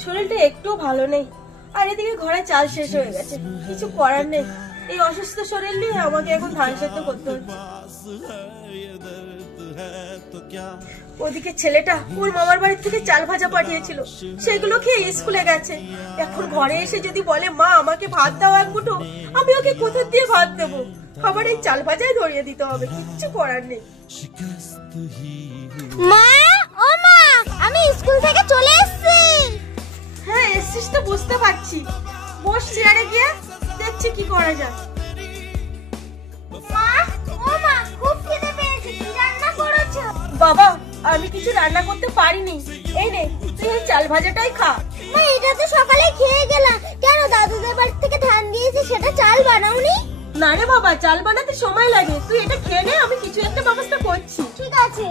শরীরটা একটু ভালো নেই, আর এদিকে ঘরে চাল শেষ হয়ে গেছে। কিছু করার নেই, এই অসুস্থ শরীর নিয়ে আমাকে এখন ধান সেদ্ধ করতে হচ্ছে। ওদিকে ছেলেটা ওর মামার বাড়ি থেকে চাল ভাজা পাঠিয়েছিল, সেগুলো খেয়ে স্কুলে গেছে। এখন ঘরে এসে যদি বলে মা আমাকে ভাত দাও এক মুঠো, আমি ওকে কোথা দিয়ে ভাত দেবো? আবার এই চাল ভাজাই ধরিয়ে দিতে হবে, কিচ্ছু করার নেই। মা, ও মা, আমি স্কুল থেকে চলে এসেছি। হ্যাঁ এসছিস তো বুঝতে পারছি, বস চেয়ারে গিয়ে, দেখছি কি করা যায়। মা, ও মা, খুব খিদে পেয়েছে, কি রান্না করেছো? বাবা আমি কিছু রান্না করতে পারিনি, এই নে তুই এই চাল ভাজাটাই খা। মা, এটা তো সকালে খেয়ে গেলাম, কেন দাদুদের বাড়ি থেকে ধান দিয়েছে সেটা চাল বানাওনি? না রে বাবা, চাল বানাতে সময় লাগে, তুই এটা খেয়ে নে, আমি কিছু একটা ব্যবস্থা করছি। ঠিক আছে।